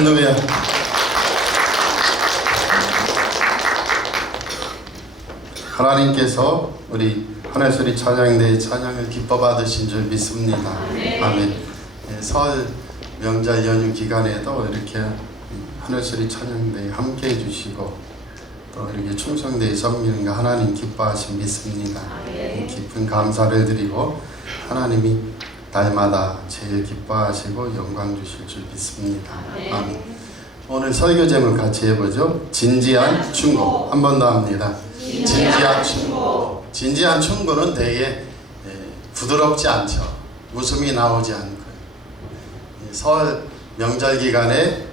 할렐루야. 하나님께서 우리 하늘소리 찬양대의 찬양을 기뻐 받으신 줄 믿습니다. 아멘. 설 명절 연휴 기간에도 이렇게 하늘소리 찬양대에 함께 해주시고 또 이렇게 충성대에 섬기는 거 하나님 기뻐하신 믿습니다. 깊은 감사를 드리고 하나님이 날마다 제일 기뻐하시고 영광 주실 줄 믿습니다. 아멘. 오늘 설교 제목 같이 해보죠. 진지한 충고. 한 번 더 합니다. 진지한 충고. 진지한 충고는 되게 부드럽지 않죠. 웃음이 나오지 않고. 설 명절 기간에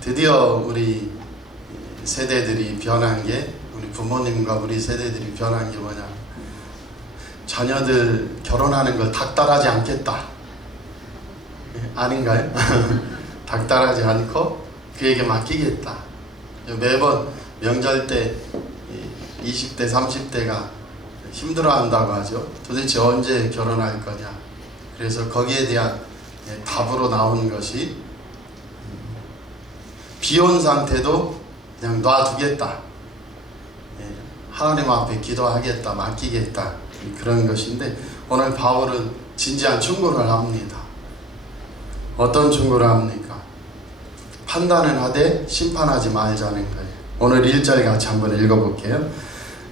드디어 우리 세대들이 변한 게, 우리 부모님과 우리 세대들이 변한 게 뭐냐, 자녀들 결혼하는 걸 닥달하지 않겠다. 아닌가요? 닥달하지 않고 그에게 맡기겠다. 매번 명절 때 20대 30대가 힘들어한다고 하죠. 도대체 언제 결혼할 거냐. 그래서 거기에 대한 답으로 나오는 것이 비혼 상태도 그냥 놔두겠다. 하나님 앞에 기도하겠다, 맡기겠다, 그런 것인데, 오늘 바울은 진지한 충고를 합니다. 어떤 충고를 합니까? 판단을 하되 심판하지 말자는 거예요. 오늘 1절 같이 한번 읽어볼게요.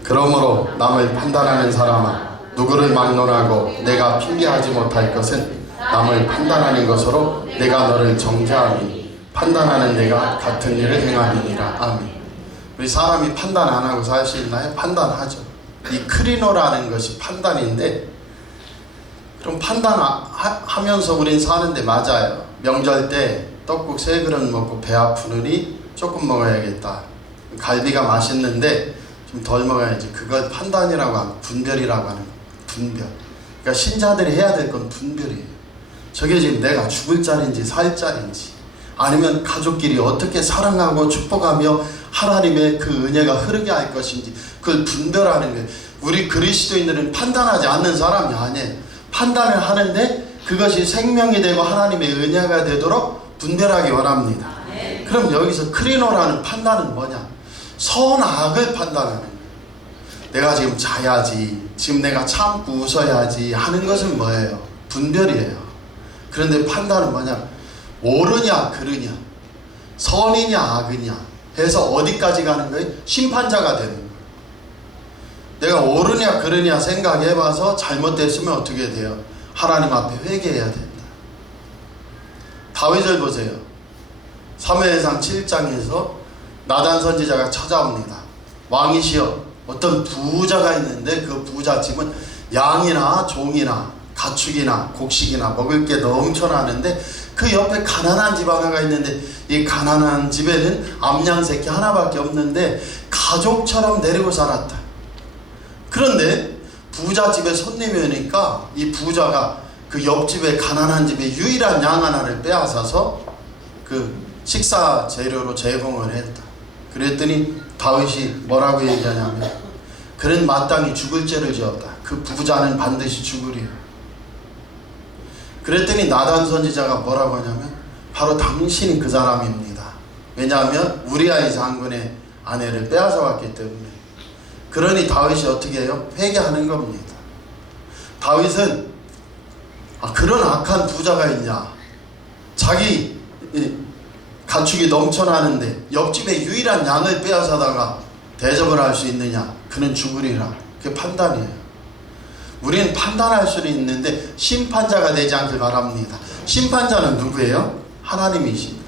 그러므로 남을 판단하는 사람아, 누구를 막론하고 내가 핑계하지 못할 것은 남을 판단하는 것으로 내가 너를 정죄하니 판단하는 내가 같은 일을 행함이니라. 아멘. 우리 사람이 판단 안 하고 살 수 있나요? 판단하죠. 이 크리노라는 것이 판단인데, 그럼 판단하면서 우린 사는데 맞아요. 명절 때 떡국 3그릇 먹고 배 아프느니 조금 먹어야겠다. 갈비가 맛있는데 좀 덜 먹어야지. 그걸 판단이라고 하고 분별이라고 하는 거예요. 분별. 그러니까 신자들이 해야 될 건 분별이에요. 저게 지금 내가 죽을 자리인지 살 자리인지, 아니면 가족끼리 어떻게 사랑하고 축복하며 하나님의 그 은혜가 흐르게 할 것인지, 그걸 분별하는 거예요. 우리 그리스도인들은 판단하지 않는 사람이 아니에요. 판단을 하는데 그것이 생명이 되고 하나님의 은혜가 되도록 분별하기 원합니다. 그럼 여기서 크리노라는 판단은 뭐냐? 선악을 판단하는 거예요. 내가 지금 자야지, 지금 내가 참고 웃어야지 하는 것은 뭐예요? 분별이에요. 그런데 판단은 뭐냐? 옳으냐 그르냐, 선이냐 악이냐 해서 어디까지 가는 거예요? 심판자가 되는 거예요. 내가 옳으냐 그르냐 생각해봐서 잘못됐으면 어떻게 돼요? 하나님 앞에 회개해야 된다. 다윗을 보세요. 사무엘상 7장에서 나단 선지자가 찾아옵니다. 왕이시여, 어떤 부자가 있는데 그 부자 집은 양이나 종이나 가축이나 곡식이나 먹을 게 넘쳐나는데 그 옆에 가난한 집 하나가 있는데, 이 가난한 집에는 암양 새끼 하나밖에 없는데 가족처럼 데리고 살았다. 그런데 부자 집에 손님이 오니까 이 부자가 그 옆집에 가난한 집에 유일한 양 하나를 빼앗아서 그 식사 재료로 제공을 했다. 그랬더니 다윗이 뭐라고 얘기하냐면, 그는 마땅히 죽을 죄를 지었다. 그 부자는 반드시 죽으리라. 그랬더니 나단 선지자가 뭐라고 하냐면, 바로 당신이 그 사람입니다. 왜냐하면 우리아의 장군의 아내를 빼앗아 왔기 때문에. 그러니 다윗이 어떻게 해요? 회개하는 겁니다. 다윗은 그런 악한 부자가 있냐, 자기 가축이 넘쳐나는데 옆집에 유일한 양을 빼앗아다가 대접을 할 수 있느냐, 그는 죽으리라. 그게 판단이에요. 우리는 판단할 수는 있는데 심판자가 되지 않길 바랍니다. 심판자는 누구예요? 하나님이십니다.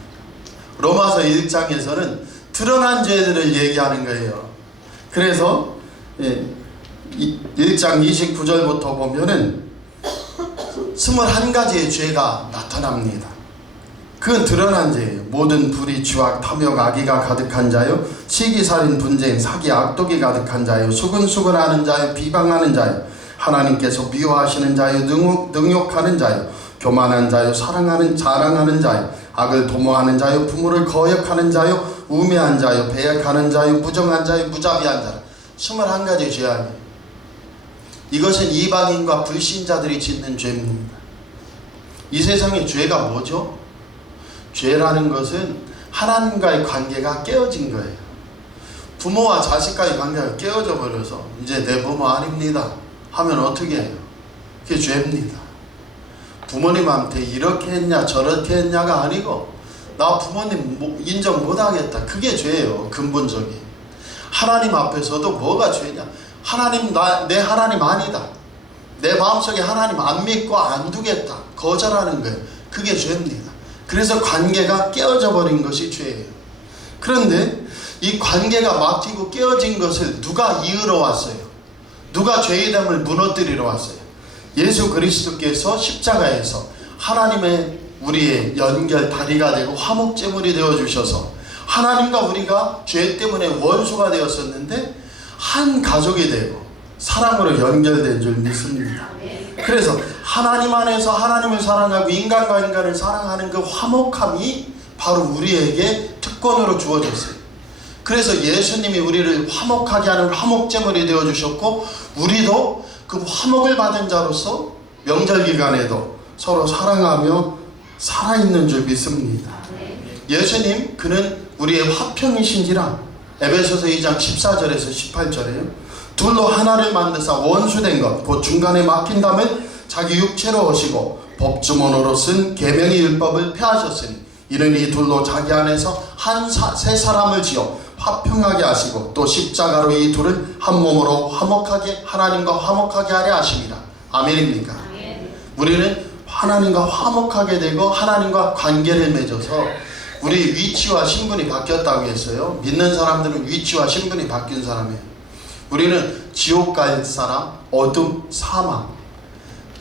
로마서 1장에서는 드러난 죄들을 얘기하는 거예요. 그래서 1장 29절부터 보면은 21가지의 죄가 나타납니다. 그건 드러난 죄예요. 모든 불의, 추악, 탐욕, 악의가 가득한 자요, 시기, 살인, 분쟁, 사기, 악독이 가득한 자요, 수근수근하는 자요, 비방하는 자요, 하나님께서 미워하시는 자요, 능욕하는 자요, 교만한 자요, 자랑하는 자요, 악을 도모하는 자요, 부모를 거역하는 자요, 우매한 자요, 배역하는 자요, 부정한 자요, 무자비한 자라. 21가지 죄악이에요. 이것은 이방인과 불신자들이 짓는 죄입니다. 이 세상의 죄가 뭐죠? 죄라는 것은 하나님과의 관계가 깨어진 거예요. 부모와 자식과의 관계가 깨어져 버려서 이제 내 부모 아닙니다 하면 어떻게 해요? 그게 죄입니다. 부모님한테 이렇게 했냐 저렇게 했냐가 아니고 나 부모님 인정 못하겠다, 그게 죄예요. 근본적인. 하나님 앞에서도 뭐가 죄냐? 하나님, 내 하나님 아니다, 내 마음속에 하나님 안 믿고 안 두겠다, 거절하는 거예요. 그게 죄입니다. 그래서 관계가 깨어져 버린 것이 죄예요. 그런데 이 관계가 막히고 깨어진 것을 누가 이으러 왔어요? 누가 죄의 담을 무너뜨리러 왔어요? 예수 그리스도께서 십자가에서 하나님의 우리의 연결 다리가 되고 화목제물이 되어주셔서 하나님과 우리가 죄 때문에 원수가 되었었는데 한 가족이 되고 사랑으로 연결된 줄 믿습니다. 그래서 하나님 안에서 하나님을 사랑하고 인간과 인간을 사랑하는 그 화목함이 바로 우리에게 특권으로 주어졌어요. 그래서 예수님이 우리를 화목하게 하는 화목제물이 되어주셨고 우리도 그 화목을 받은 자로서 명절 기간에도 서로 사랑하며 살아있는 줄 믿습니다. 예수님 그는 우리의 화평이신지라 에베소서 2장 14절에서 18절에요. 둘로 하나를 만드사 원수된 것 곧 중간에 막힌다면 자기 육체로 오시고 법주문으로 쓴 계명의 율법을 폐하셨으니 이는 이 둘로 자기 안에서 새 사람을 지어 화평하게 하시고 또 십자가로 이 둘을 한 몸으로 화목하게 하나님과 화목하게 하려 하십니다. 아멘입니까? 아멘. 우리는 하나님과 화목하게 되고 하나님과 관계를 맺어서 우리 위치와 신분이 바뀌었다고 했어요. 믿는 사람들은 위치와 신분이 바뀐 사람이에요. 우리는 지옥 갈 사람, 어둠, 사망,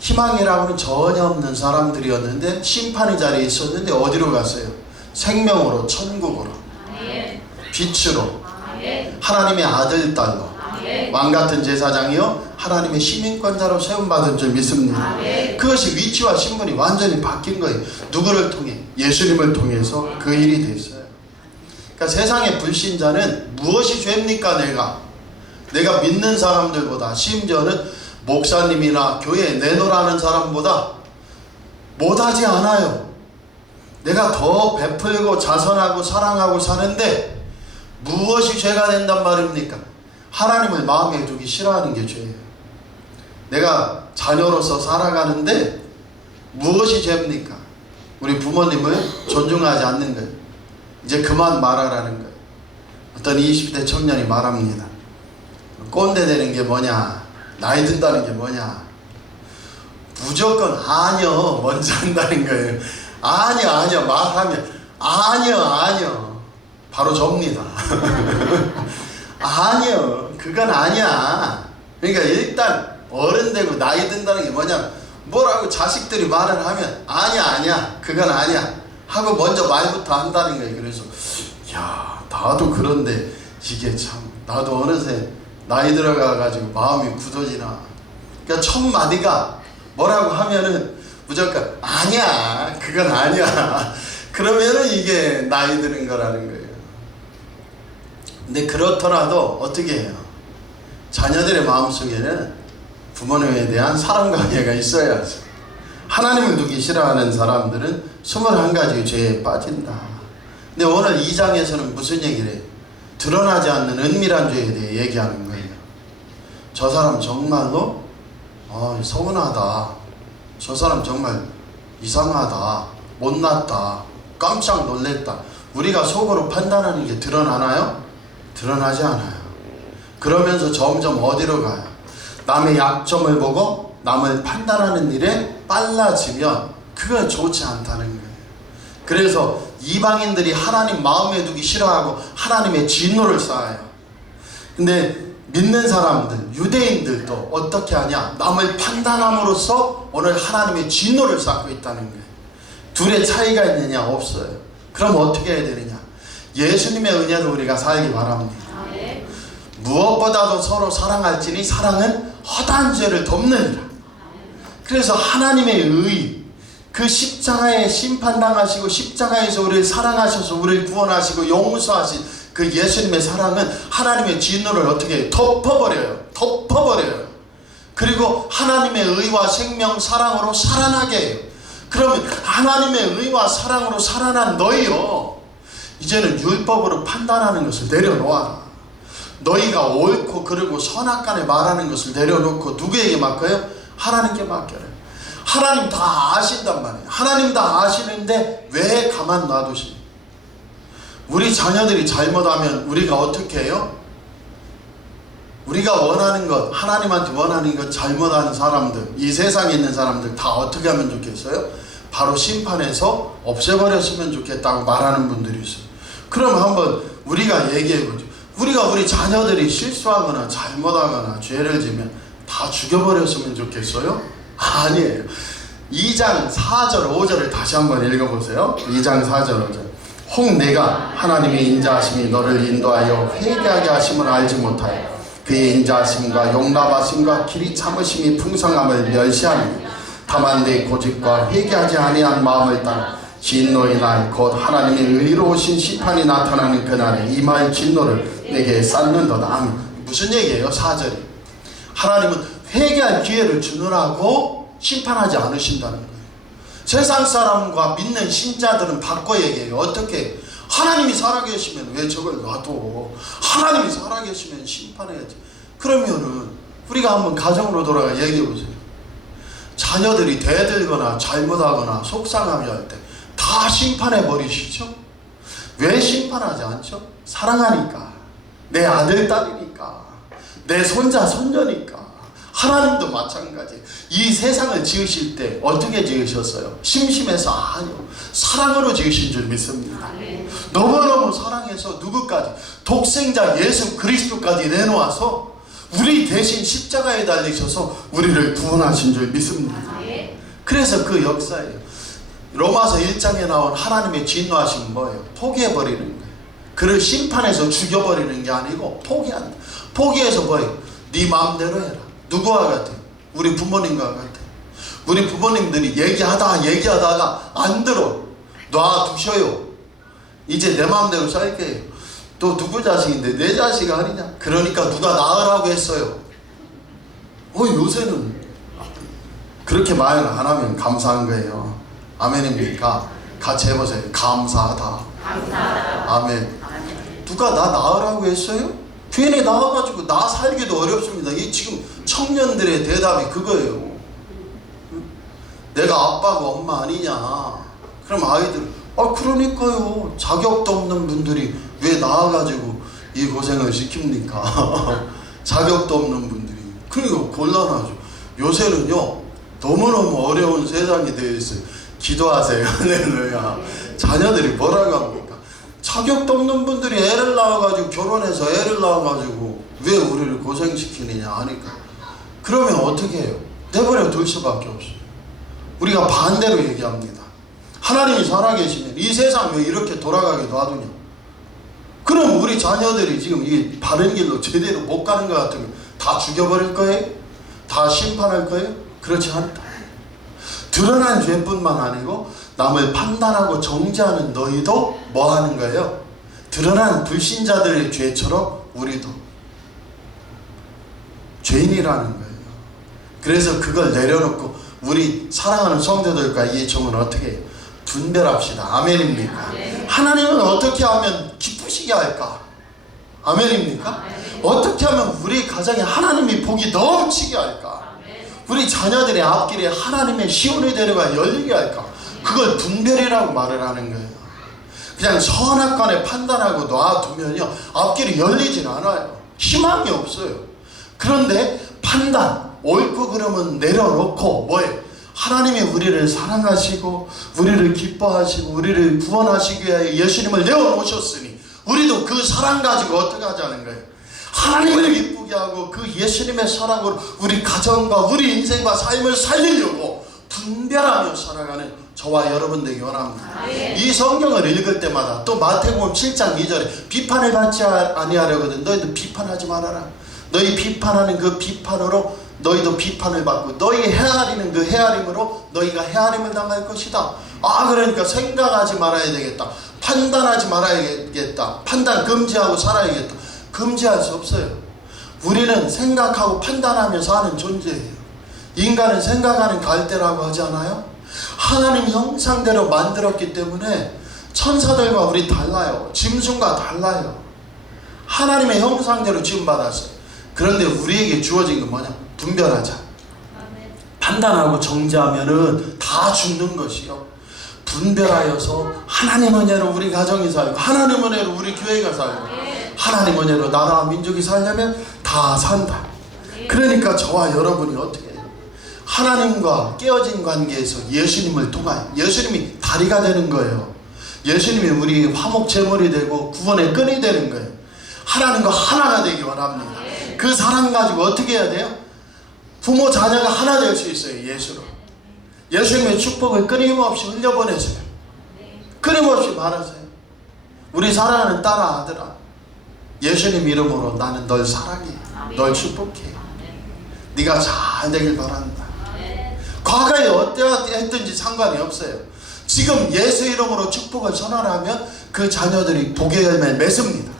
희망이라고는 전혀 없는 사람들이었는데 심판의 자리에 있었는데 어디로 갔어요? 생명으로, 천국으로, 빛으로, 하나님의 아들, 딸로, 왕같은 제사장이요 하나님의 시민권자로 세움받은 줄 믿습니다. 그것이 위치와 신분이 완전히 바뀐 거예요. 누구를 통해? 예수님을 통해서 그 일이 됐어요. 그러니까 세상의 불신자는 무엇이 죄입니까? 내가 믿는 사람들보다, 심지어는 목사님이나 교회에 내놓으라는 사람보다 못하지 않아요. 내가 더 베풀고 자선하고 사랑하고 사는데 무엇이 죄가 된단 말입니까? 하나님을 마음에 두기 싫어하는 게 죄예요. 내가 자녀로서 살아가는데 무엇이 죄입니까? 우리 부모님을 존중하지 않는 거예요. 이제 그만 말하라는 거예요. 어떤 20대 청년이 말합니다. 꼰대 되는 게 뭐냐? 나이 든다는 게 뭐냐? 무조건 아니요 먼저 한다는 거예요. 아니요 말하면 아니요 바로 접니다. 아니요 그건 아니야. 그러니까 일단 어른 되고 나이 든다는 게 뭐냐, 뭐라고 자식들이 말을 하면 아니야 그건 아니야 하고 먼저 말부터 한다는 거예요. 그래서 야 나도 그런데 이게 참 나도 어느새 나이 들어가 가지고 마음이 굳어지나. 그러니까 첫 마디가 뭐라고 하면은 무조건 아니야 그건 아니야 그러면은 이게 나이 드는 거라는 거예요. 근데 그렇더라도 어떻게 해요? 자녀들의 마음속에는 부모님에 대한 사랑 관계가 있어야지. 하나님을 두기 싫어하는 사람들은 21가지 죄에 빠진다. 근데 오늘 2장에서는 무슨 얘기를 해요? 드러나지 않는 은밀한 죄에 대해 얘기하는 거예요. 저 사람 정말로 서운하다, 저 사람 정말 이상하다, 못났다, 깜짝 놀랬다. 우리가 속으로 판단하는 게 드러나나요? 드러나지 않아요. 그러면서 점점 어디로 가요? 남의 약점을 보고 남을 판단하는 일에 빨라지면 그건 좋지 않다는 거예요. 그래서 이방인들이 하나님 마음에 두기 싫어하고 하나님의 진노를 쌓아요. 근데 믿는 사람들, 유대인들도 어떻게 하냐? 남을 판단함으로써 오늘 하나님의 진노를 쌓고 있다는 거예요. 둘의 차이가 있느냐? 없어요. 그럼 어떻게 해야 되느냐? 예수님의 은혜로 우리가 살기 바랍니다. 무엇보다도 서로 사랑할지니 사랑은 허다한 죄를 덮느니라. 그래서 하나님의 의, 그 십자가에 심판당하시고 십자가에서 우리를 사랑하셔서 우리를 구원하시고 용서하신 그 예수님의 사랑은 하나님의 진노를 어떻게 해요? 덮어버려요. 그리고 하나님의 의와 생명 사랑으로 살아나게 해요. 그러면 하나님의 의와 사랑으로 살아난 너희요, 이제는 율법으로 판단하는 것을 내려놓아라. 너희가 옳고 그르고 선악간에 말하는 것을 내려놓고 누구에게 맡겨요? 하나님께 맡겨라. 하나님 다 아신단 말이에요. 하나님 다 아시는데 왜 가만 놔두시니? 우리 자녀들이 잘못하면 우리가 어떻게 해요? 우리가 원하는 것, 하나님한테 원하는 것 잘못하는 사람들, 이 세상에 있는 사람들 다 어떻게 하면 좋겠어요? 바로 심판해서 없애버렸으면 좋겠다고 말하는 분들이 있어요. 그럼 한번 우리가 얘기해보죠. 우리가 우리 자녀들이 실수하거나 잘못하거나 죄를 지면 다 죽여버렸으면 좋겠어요? 아니에요. 2장 4절 5절을 다시 한번 읽어보세요. 2장 4절 5절. 혹 내가 하나님의 인자하심이 너를 인도하여 회개하게 하심을 알지 못하여 그의 인자하심과 용납하심과 길이 참으심이 풍성함을 멸시하니 다만 내 고집과 회개하지 아니한 마음을 따라 진노의 날 곧 하나님의 의로우신 시판이 나타나는 그날에 임할 진노를 내게 쌓는도다. 무슨 얘기예요? 4절이 하나님은 회개할 기회를 주느라고 심판하지 않으신다는 거예요. 세상 사람과 믿는 신자들은 바꿔 얘기해요. 어떻게? 하나님이 살아계시면 왜 저걸 놔둬? 하나님이 살아계시면 심판해야지. 그러면은 우리가 한번 가정으로 돌아가 얘기해보세요. 자녀들이 대들거나 잘못하거나 속상하게 할 때 다 심판해버리시죠? 왜 심판하지 않죠? 사랑하니까, 내 아들 딸이니까, 내 손자 손녀니까. 하나님도 마찬가지. 이 세상을 지으실 때 어떻게 지으셨어요? 심심해서? 아니요, 사랑으로 지으신 줄 믿습니다. 너무너무 사랑해서 누구까지? 독생자 예수 그리스도까지 내놓아서 우리 대신 십자가에 달리셔서 우리를 구원하신 줄 믿습니다. 그래서 그 역사예요. 로마서 1장에 나온 하나님의 진노하신 뭐예요? 포기해버리는 거예요. 그를 심판해서 죽여버리는 게 아니고 포기한다. 포기해서 뭐예요? 네 마음대로 해라. 누구와 같아? 우리 부모님과 같아. 우리 부모님들이 얘기하다가 안 들어. 놔두셔요. 이제 내 마음대로 살게요. 또 누구 자식인데 내 자식 아니냐? 그러니까 누가 낳으라고 했어요. 요새는 그렇게 말 안 하면 감사한 거예요. 아멘입니까? 같이 해보세요. 감사하다. 아멘. 누가 나 낳으라고 했어요? 괜히 낳아가지고 나 살기도 어렵습니다. 이 지금 청년들의 대답이 그거예요. 내가 아빠고 엄마 아니냐? 그럼 아이들 그러니까요. 자격도 없는 분들이 왜 나와가지고 이 고생을 시킵니까? 자격도 없는 분들이. 그러니까 곤란하죠. 요새는요 너무너무 어려운 세상이 되어 있어요. 기도하세요. 할렐루야. 자녀들이 뭐라고 합니까? 자격도 없는 분들이 애를 낳아가지고 결혼해서 애를 낳아가지고 왜 우리를 고생시키느냐 하니까. 그러면 어떻게 해요? 내버려 둘 수밖에 없어요. 우리가 반대로 얘기합니다. 하나님이 살아계시면 이 세상 왜 이렇게 돌아가게 놔두냐? 그럼 우리 자녀들이 지금 이 바른 길로 제대로 못 가는 것 같으면 다 죽여버릴 거예요? 다 심판할 거예요? 그렇지 않다. 드러난 죄뿐만 아니고 남을 판단하고 정죄하는 너희도 뭐 하는 거예요? 드러난 불신자들의 죄처럼 우리도 죄인이라는 거예요. 그래서 그걸 내려놓고 우리 사랑하는 성도들과 이 종은 어떻게 해요? 분별합시다. 아멘입니까? 하나님은 어떻게 하면 기쁘시게 할까? 아멘입니까? 어떻게 하면 우리 가정에 하나님이 복이 넘치게 할까? 우리 자녀들의 앞길에 하나님의 시온의 대로가 열리게 할까? 그걸 분별이라고 말을 하는 거예요. 그냥 선악간에 판단하고 놔두면요 앞길이 열리진 않아요. 희망이 없어요. 그런데 판단, 옳고 그름은 내려놓고 뭐예요? 하나님이 우리를 사랑하시고 우리를 기뻐하시고 우리를 구원하시기 위하여 예수님을 내어놓으셨으니 우리도 그 사랑 가지고 어떻게 하자는 거예요? 하나님을 기쁘게 하고 그 예수님의 사랑으로 우리 가정과 우리 인생과 삶을 살리려고 분별하며 살아가는 저와 여러분들에게 원합니다. 이 성경을 읽을 때마다 또 마태복음 7장 2절에 비판을 받지 아니하려거든 너희도 비판하지 말아라. 너희 비판하는 그 비판으로 너희도 비판을 받고 너희 헤아리는 그 헤아림으로 너희가 헤아림을 당할 것이다. 그러니까 생각하지 말아야 되겠다. 판단하지 말아야겠다. 판단 금지하고 살아야겠다. 금지할 수 없어요. 우리는 생각하고 판단하며 사는 존재예요. 인간은 생각하는 갈대라고 하지 않아요? 하나님 형상대로 만들었기 때문에 천사들과 우리 달라요. 짐승과 달라요. 하나님의 형상대로 지음받았어요. 그런데 우리에게 주어진 건 뭐냐? 분별하자. 판단하고 정죄하면은 다 죽는 것이요. 분별하여서 하나님 은혜로 우리 가정이 살고, 하나님 은혜로 우리 교회가 살고, 하나님 은혜로 나라와 민족이 살려면 다 산다. 그러니까 저와 여러분이 어떻게 해요? 하나님과 깨어진 관계에서 예수님을 통하여, 예수님이 다리가 되는 거예요. 예수님이 우리 화목 제물이 되고 구원의 끈이 되는 거예요. 하나님과 하나가 되기 원합니다. 그 사랑 가지고 어떻게 해야 돼요? 부모 자녀가 하나 될 수 있어요. 예수로. 예수님의 축복을 끊임없이 흘려보내세요. 끊임없이 말하세요. 우리 사랑하는 딸아, 아들아, 예수님 이름으로 나는 널 사랑해. 널 축복해. 네가 잘 되길 바란다. 과거에 어떠했든지 상관이 없어요. 지금 예수 이름으로 축복을 선언하면 그 자녀들이 복의 열매를 맺습니다.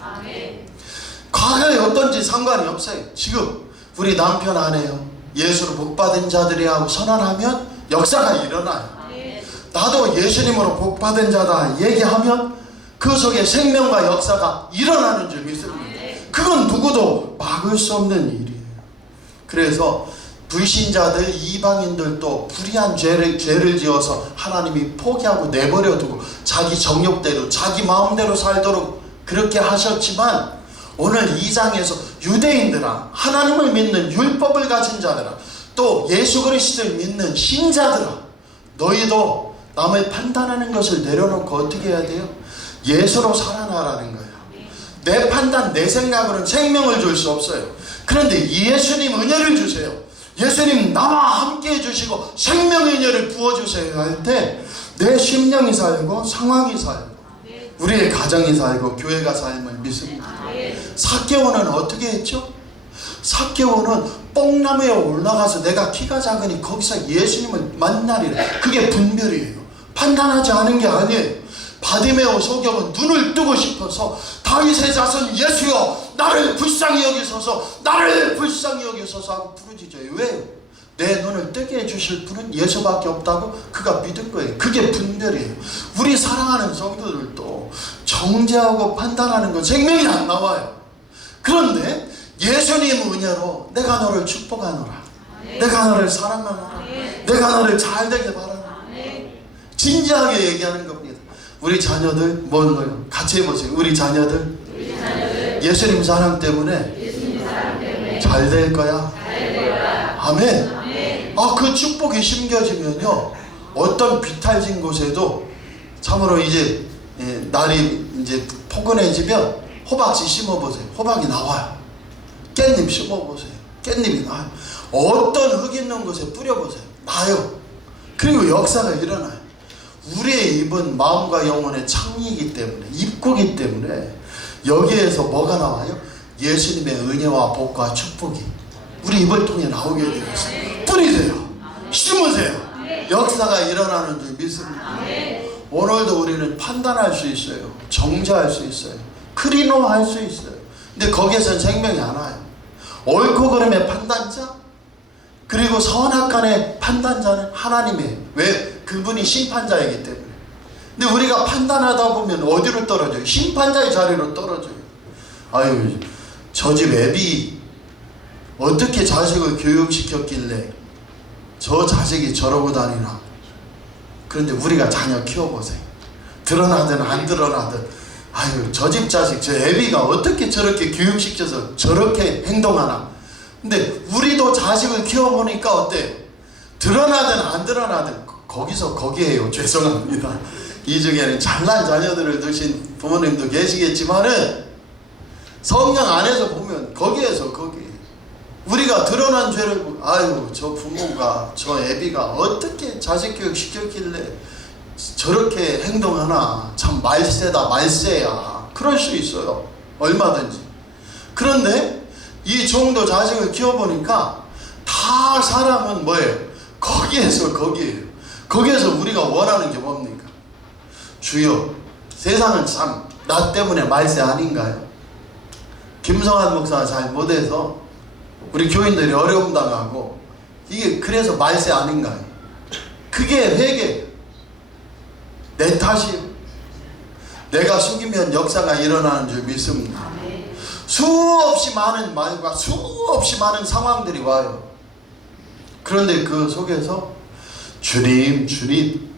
과거에 어떤지 상관이 없어요. 지금 우리 남편 아내요, 예수로 복받은 자들이 하고 선언하면 역사가 일어나요. 나도 예수님으로 복받은 자다 얘기하면 그 속에 생명과 역사가 일어나는 줄 믿습니다. 그건 누구도 막을 수 없는 일이에요. 그래서 불신자들, 이방인들도 불의한 죄를 지어서 하나님이 포기하고 내버려두고 자기 정욕대로 자기 마음대로 살도록 그렇게 하셨지만, 오늘 2장에서 유대인들아, 하나님을 믿는 율법을 가진 자들아, 또 예수 그리스도를 믿는 신자들아, 너희도 남을 판단하는 것을 내려놓고 어떻게 해야 돼요? 예수로 살아나라는 거예요. 내 판단, 내 생각으로는 생명을 줄 수 없어요. 그런데 예수님 은혜를 주세요. 예수님 나와 함께 해주시고 생명의 은혜를 부어주세요 할 때 내 심령이 살고 상황이 살고 우리의 가정이 살고 교회가 삶을 믿습니다. 삭개오는 어떻게 했죠? 삭개오는 뽕나무에 올라가서 내가 키가 작으니 거기서 예수님을 만나리라. 그게 분별이에요. 판단하지 않은 게 아니에요. 바디메오 소경은 눈을 뜨고 싶어서 다윗의 자손 예수여 나를 불쌍히 여기소서, 나를 불쌍히 여기소서 하고 부르짖어요. 왜요? 내 눈을 뜨게 해주실 분은 예수밖에 없다고 그가 믿은 거예요. 그게 분별이에요. 우리 사랑하는 성도들도 정죄하고 판단하는 건 생명이 안 나와요. 그런데 예수님 은혜로 내가 너를 축복하노라, 내가 너를 사랑하노라, 내가 너를 잘되게 바라노라, 진지하게 얘기하는 겁니다. 우리 자녀들 뭔 거예요? 같이 해보세요. 우리 자녀들 예수님 사랑 때문에 잘 될 거야. 아멘. 그 축복이 심겨지면요, 어떤 비탈진 곳에도 참으로 이제 날이 이제 포근해지면 호박씨 심어보세요. 호박이 나와요. 깻잎 심어보세요. 깻잎이 나와요. 어떤 흙 있는 곳에 뿌려보세요. 나요. 그리고 역사가 일어나요. 우리의 입은 마음과 영혼의 창이기 때문에, 입구기 때문에 여기에서 뭐가 나와요? 예수님의 은혜와 복과 축복이 우리 입을 통해 나오게 되어 있어요. 뿌리세요. 심으세요. 역사가 일어나는 줄 믿습니다. 오늘도 우리는 판단할 수 있어요. 정죄할 수 있어요. 크리노할 수 있어요. 근데 거기에서는 생명이 안 와요. 옳고 그름의 판단자, 그리고 선악간의 판단자는 하나님이에요. 왜? 그분이 심판자이기 때문에. 근데 우리가 판단하다 보면 어디로 떨어져요? 심판자의 자리로 떨어져요. 아유, 저 집 애비 어떻게 자식을 교육시켰길래 저 자식이 저러고 다니나. 그런데 우리가 자녀 키워보세요. 드러나든 안 드러나든, 아유, 저 집 자식, 저 애비가 어떻게 저렇게 교육시켜서 저렇게 행동하나. 근데 우리도 자식을 키워보니까 어때요? 드러나든 안 드러나든 거기에요. 죄송합니다. 이 중에는 잘난 자녀들을 두신 부모님도 계시겠지만은 성경 안에서 보면 거기에서 거기. 우리가 드러난 죄를 보고, 아유, 저 부모가, 저 애비가 어떻게 자식 교육 시켰길래 저렇게 행동하나. 참 말세다, 말세야. 그럴 수 있어요. 얼마든지. 그런데 이 정도 자식을 키워보니까 다 사람은 뭐예요? 거기에서 거기에요. 거기에서 우리가 원하는 게 뭡니까? 주여, 세상은 참 나 때문에 말세 아닌가요? 김성환 목사가 잘 못해서 우리 교인들이 어려움 당하고, 이게 그래서 말세 아닌가요? 그게 회개. 내 탓이에요. 내가 숨기면 역사가 일어나는 줄 믿습니다. 수없이 많은 말과 수없이 많은 상황들이 와요. 그런데 그 속에서 주님, 주님,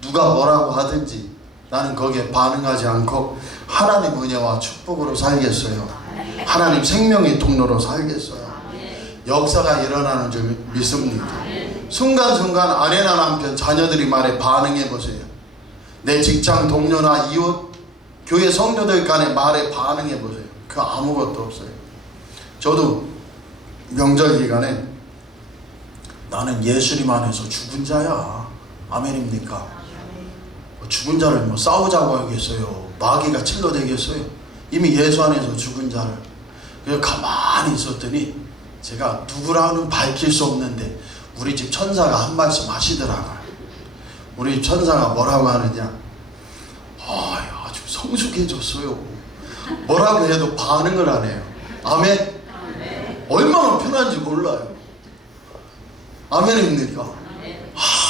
누가 뭐라고 하든지 나는 거기에 반응하지 않고 하나님 은혜와 축복으로 살겠어요. 하나님 생명의 통로로 살겠어요. 역사가 일어나는 줄 믿습니다. 순간순간 아내나 남편, 자녀들이 말에 반응해 보세요. 내 직장 동료나 이웃, 교회 성도들 간의 말에 반응해 보세요. 그 아무것도 없어요. 저도 명절 기간에 나는 예수님 안에서 죽은 자야. 아멘입니까? 죽은 자를 뭐 싸우자고 하겠어요? 마귀가 칠러 대겠어요? 이미 예수 안에서 죽은 자를. 그래서 가만히 있었더니 제가 누구라는 밝힐 수 없는데 우리 집 천사가 한 말씀 하시더라고요. 우리 집 천사가 뭐라고 하느냐? 아주 성숙해졌어요. 뭐라고 해도 반응을 안 해요. 아멘? 얼마나 편한지 몰라요. 아멘입니까?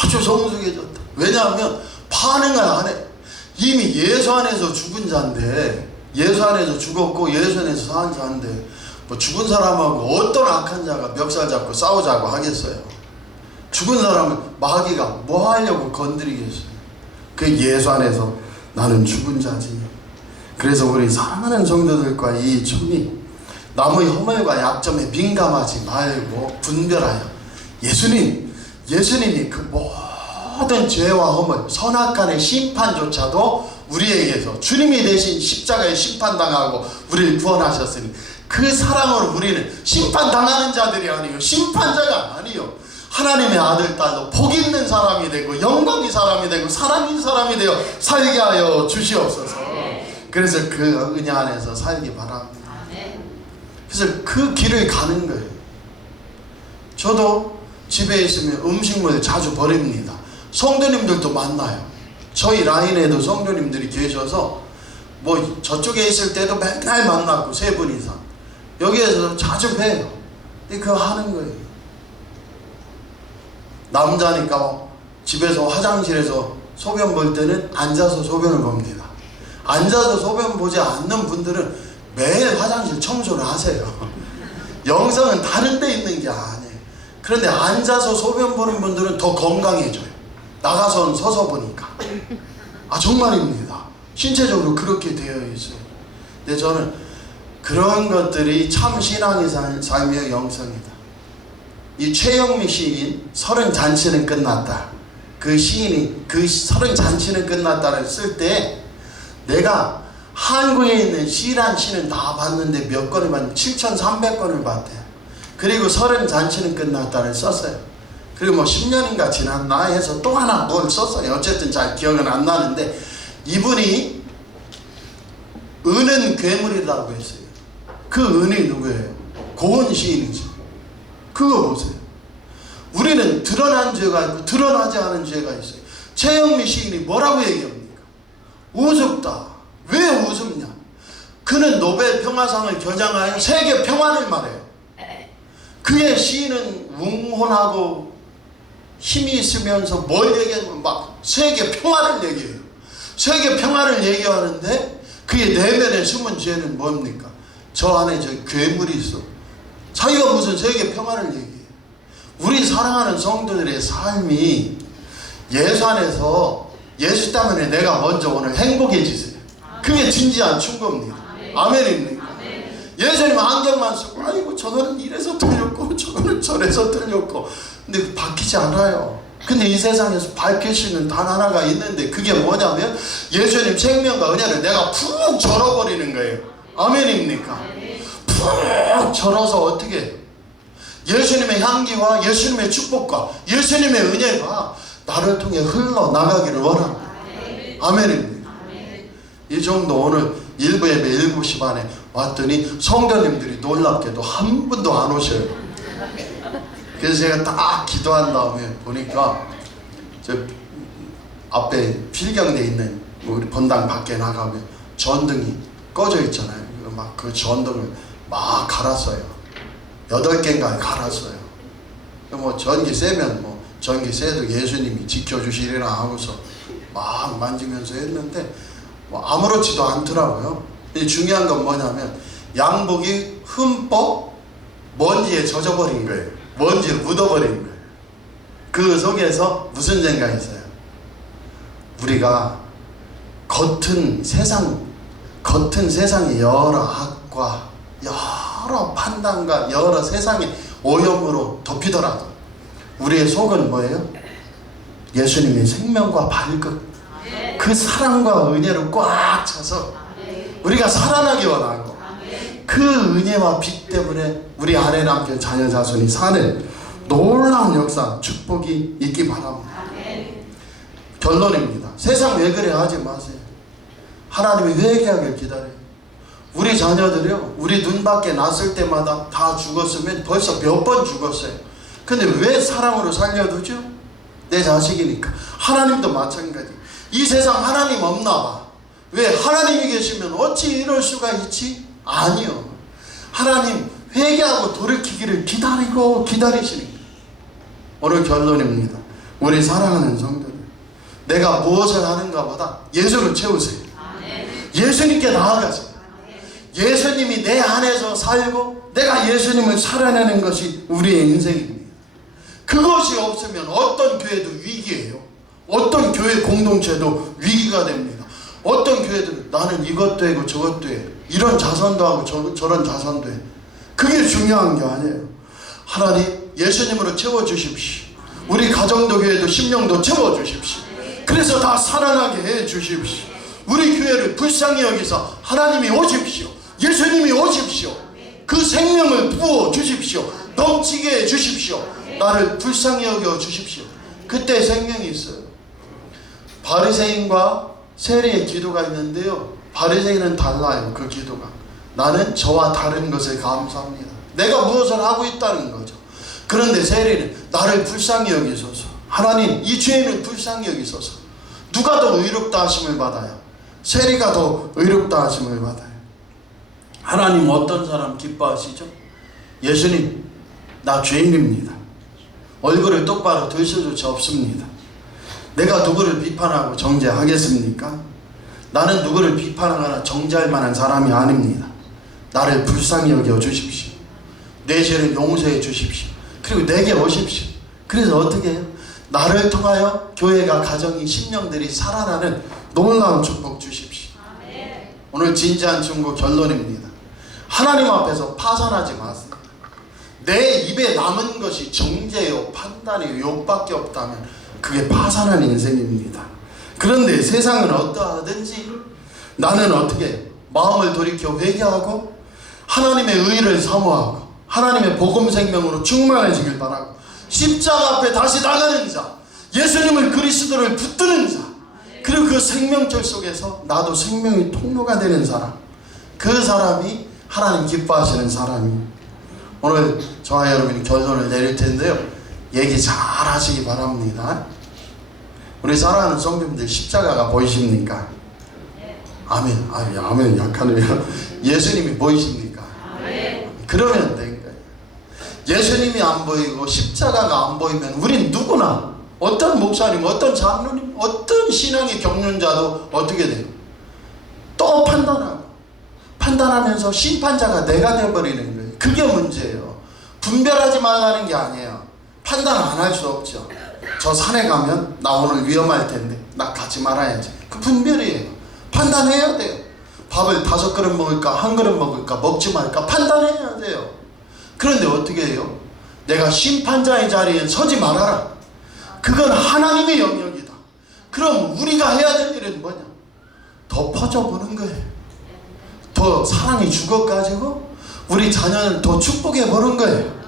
아주 성숙해졌다. 왜냐하면 반응을 안 해. 이미 예수 안에서 죽은 자인데, 예수 안에서 죽었고 예수 안에서 산 자인데 뭐 죽은 사람하고 어떤 악한 자가 멱살 잡고 싸우자고 하겠어요. 죽은 사람은 마귀가 뭐 하려고 건드리겠어요. 그 예수 안에서 나는 죽은 자지. 그래서 우리 사랑하는 성도들과 이 촌이 남의 허물과 약점에 민감하지 말고 분별하여 예수님이 그 모든 죄와 허물, 선악간의 심판조차도 우리에게서 주님이 대신 십자가에 심판당하고 우리를 구원하셨으니 그 사랑으로 우리는 심판당하는 자들이 아니요, 심판자가 아니요, 하나님의 아들, 딸로 복 있는 사람이 되고 영광의 사람이 되고 사랑의 사람이 되어 살게 하여 주시옵소서. 그래서 그 은혜 안에서 살기 바랍니다. 그래서 그 길을 가는 거예요. 저도 집에 있으면 음식물 자주 버립니다. 성도님들도 만나요. 저희 라인에도 성도님들이 계셔서 뭐 저쪽에 있을 때도 맨날 만나고 3분 이상 여기에서 자주 봬요. 근데 그거 하는 거예요. 남자니까 집에서 화장실에서 소변 볼 때는 앉아서 소변을 봅니다. 앉아서 소변 보지 않는 분들은 매일 화장실 청소를 하세요. 영성은 다른 데 있는 게 아니에요. 그런데 앉아서 소변 보는 분들은 더 건강해져요. 나가서는 서서 보니까. 정말입니다. 신체적으로 그렇게 되어 있어요. 근데 저는 그런 것들이 참 신앙의 삶의 영성이다. 이 최영미 시인 서른 잔치는 끝났다. 그 시인이 그 서른 잔치는 끝났다를 쓸 때 내가 한국에 있는 시란 시는 다 봤는데 몇 권을 봤는데 7,300권을 봤대요. 그리고 서른 잔치는 끝났다를 썼어요. 그리고 뭐 10년인가 지났나 해서 또 하나 뭘 썼어요. 어쨌든 잘 기억은 안 나는데 이분이 은은 괴물이라고 했어요. 그 은이 누구예요? 고은 시인이죠. 그거 보세요. 우리는 드러난 죄가 있고 드러나지 않은 죄가 있어요. 최영미 시인이 뭐라고 얘기합니까? 우습다. 왜 우습냐? 그는 노벨 평화상을 겨냥하여 세계 평화를 말해요. 그의 시인은 웅혼하고 힘이 있으면서 뭘 얘기하면 막 세계 평화를 얘기해요. 세계 평화를 얘기하는데 그의 내면에 숨은 죄는 뭡니까? 저 안에 저 괴물이 있어. 자기가 무슨 세계 평화를 얘기해요. 우리 사랑하는 성도들의 삶이 예수 안에서 예수 때문에 내가 먼저 오늘 행복해지세요. 그게 진지한 충고입니다. 아멘입니까? 예수님 안경만 쓰고 아이고 저거는 이래서 틀렸고 저거는 저래서 틀렸고 근데 바뀌지 않아요. 근데 이 세상에서 밝힐 수 있는 단 하나가 있는데 그게 뭐냐면 예수님 생명과 은혜를 내가 푹 절어버리는 거예요. 아멘입니까? 푹 절어서 어떻게 해요? 예수님의 향기와 예수님의 축복과 예수님의 은혜가 나를 통해 흘러나가기를 원합니다. 아멘입니다. 이 정도 오늘 일부 예배 7시 반에 왔더니 성도님들이 놀랍게도 한 분도 안 오셔요. 그래서 제가 딱 기도한 다음에 보니까 저 앞에 필경대에 있는 우리 본당 밖에 나가면 전등이 꺼져 있잖아요. 막 그 전등을 막 갈았어요. 8개인가 갈았어요. 뭐 전기 세면 뭐 전기세도 예수님이 지켜주시리라 하고서 막 만지면서 했는데 뭐 아무렇지도 않더라고요. 중요한 건 뭐냐면 양복이 흠뻑 먼지에 젖어버린 거예요. 먼지로 묻어버린 거예요. 그 속에서 무슨 생각이 있어요? 우리가 겉은 세상의 여러 악과 여러 판단과 여러 세상의 오염으로 덮이더라도 우리의 속은 뭐예요? 예수님의 생명과 발급, 그 사랑과 은혜로 꽉 차서 우리가 살아나기 원하고 그 은혜와 빛 때문에 우리 아내, 남편, 자녀, 자손이 사는 놀라운 역사, 축복이 있기 바랍니다. 결론입니다. 세상 왜 그래 하지 마세요. 하나님이 회개하길 기다려요. 우리 자녀들이요, 우리 눈 밖에 났을 때마다 다 죽었으면 벌써 몇 번 죽었어요. 근데 왜 사랑으로 살려두죠? 내 자식이니까. 하나님도 마찬가지. 이 세상 하나님 없나 봐. 왜? 하나님이 계시면 어찌 이럴 수가 있지? 아니요. 하나님 회개하고 돌이키기를 기다리고 기다리시는 거예요. 오늘 결론입니다. 우리 사랑하는 성도들, 내가 무엇을 하는가 보다 예수를 채우세요. 예수님께 나아가세요. 예수님이 내 안에서 살고 내가 예수님을 살아내는 것이 우리의 인생입니다. 그것이 없으면 어떤 교회도 위기예요. 어떤 교회 공동체도 위기가 됩니다. 어떤 교회들은 나는 이것도 하고 저것도 해, 이런 자선도 하고 저런 자선도 해. 그게 중요한 게 아니에요. 하나님 예수님으로 채워주십시오. 우리 가정도 교회도 심령도 채워주십시오. 그래서 다 살아나게 해주십시오. 우리 교회를 불쌍히 여기서 하나님이 오십시오. 예수님이 오십시오. 그 생명을 부어주십시오. 넘치게 해주십시오. 나를 불쌍히 여겨 주십시오. 그때 생명이 있어요. 바리새인과 세리의 기도가 있는데요, 바리새인은 달라요. 그 기도가 나는 저와 다른 것을 감사합니다. 내가 무엇을 하고 있다는 거죠. 그런데 세리는 나를 불쌍히 여기소서. 하나님 이 죄인을 불쌍히 여기소서. 누가 더 의롭다 하심을 받아요? 세리가 더 의롭다 하심을 받아요. 하나님 어떤 사람 기뻐하시죠? 예수님 나 죄인입니다. 얼굴을 똑바로 들 수조차 없습니다. 내가 누구를 비판하고 정죄하겠습니까? 나는 누구를 비판하거나 정죄할 만한 사람이 아닙니다. 나를 불쌍히 여겨 주십시오. 내 죄를 용서해 주십시오. 그리고 내게 오십시오. 그래서 어떻게 해요? 나를 통하여 교회가, 가정이, 심령들이 살아나는 놀라운 축복 주십시오. 오늘 진지한 충고 결론입니다. 하나님 앞에서 파산하지 마세요. 내 입에 남은 것이 정죄요, 판단이요, 욕밖에 없다면 그게 파산한 인생입니다. 그런데 세상은 어떠하든지 나는 어떻게 마음을 돌이켜 회개하고 하나님의 의를 사모하고 하나님의 복음 생명으로 충만해지길 바라고, 십자가 앞에 다시 나가는 자, 예수님을, 그리스도를 붙드는 자, 그리고 그 생명줄 속에서 나도 생명의 통로가 되는 사람, 그 사람이 하나님 기뻐하시는 사람입니다. 오늘 저와 여러분이 결론을 내릴 텐데요, 얘기 잘 하시기 바랍니다. 우리 사랑하는 성도님들, 십자가가 보이십니까? 아멘. 아멘 약하네요. 예수님이 보이십니까? 그러면 된 거예요. 예수님이 안 보이고 십자가가 안 보이면 우린 누구나, 어떤 목사님, 어떤 장로님, 어떤 신앙의 경륜자도 어떻게 돼요? 또 판단하면서 심판자가 내가 되어버리는 거예요. 그게 문제예요. 분별하지 말라는 게 아니에요. 판단 안 할 수 없죠. 저 산에 가면 나 오늘 위험할 텐데 나 가지 말아야지. 그 분별이에요. 판단해야 돼요. 밥을 5그릇 먹을까 1그릇 먹을까 먹지 말까 판단해야 돼요. 그런데 어떻게 해요? 내가 심판자의 자리에 서지 말아라. 그건 하나님의 영역이다. 그럼 우리가 해야 될 일은 뭐냐? 더 퍼져보는 거예요. 더 사랑이 죽어가지고 우리 자녀를 더 축복해보는 거예요.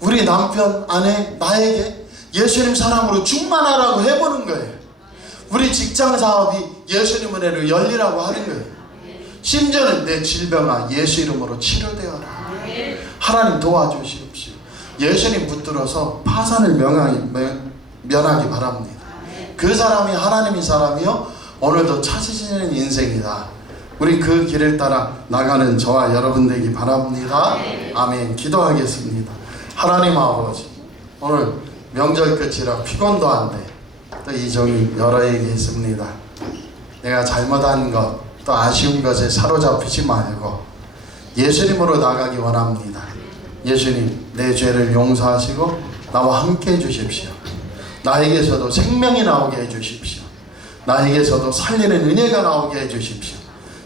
우리 남편, 아내, 나에게 예수님 사랑으로 충만하라고 해보는 거예요. 우리 직장 사업이 예수님 은혜로 열리라고 하는 거예요. 심지어는 내 질병아 예수 이름으로 치료되어라. 하나님 도와주시옵시오. 예수님 붙들어서 파산을 면하기 바랍니다. 그 사람이 하나님의 사람이요, 오늘도 찾으시는 인생이다. 우리 그 길을 따라 나가는 저와 여러분 되기 바랍니다. 아멘. 기도하겠습니다. 하나님 아버지, 오늘 명절 끝이라 피곤도 한데 또 이 종이 여러 얘기했습니다. 내가 잘못한 것, 또 아쉬운 것에 사로잡히지 말고 예수님으로 나가기 원합니다. 예수님, 내 죄를 용서하시고 나와 함께 해주십시오. 나에게서도 생명이 나오게 해주십시오. 나에게서도 살리는 은혜가 나오게 해주십시오.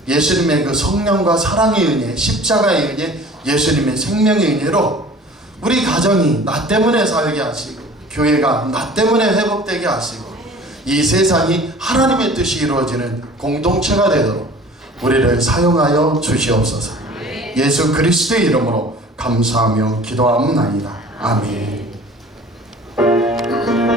예수님의 그 성령과 사랑의 은혜, 십자가의 은혜, 예수님의 생명의 은혜로 우리 가정이 나 때문에 살게 하시고, 교회가 나 때문에 회복되게 하시고, 이 세상이 하나님의 뜻이 이루어지는 공동체가 되도록 우리를 사용하여 주시옵소서. 예수 그리스도의 이름으로 감사하며 기도하옵나이다. 아멘.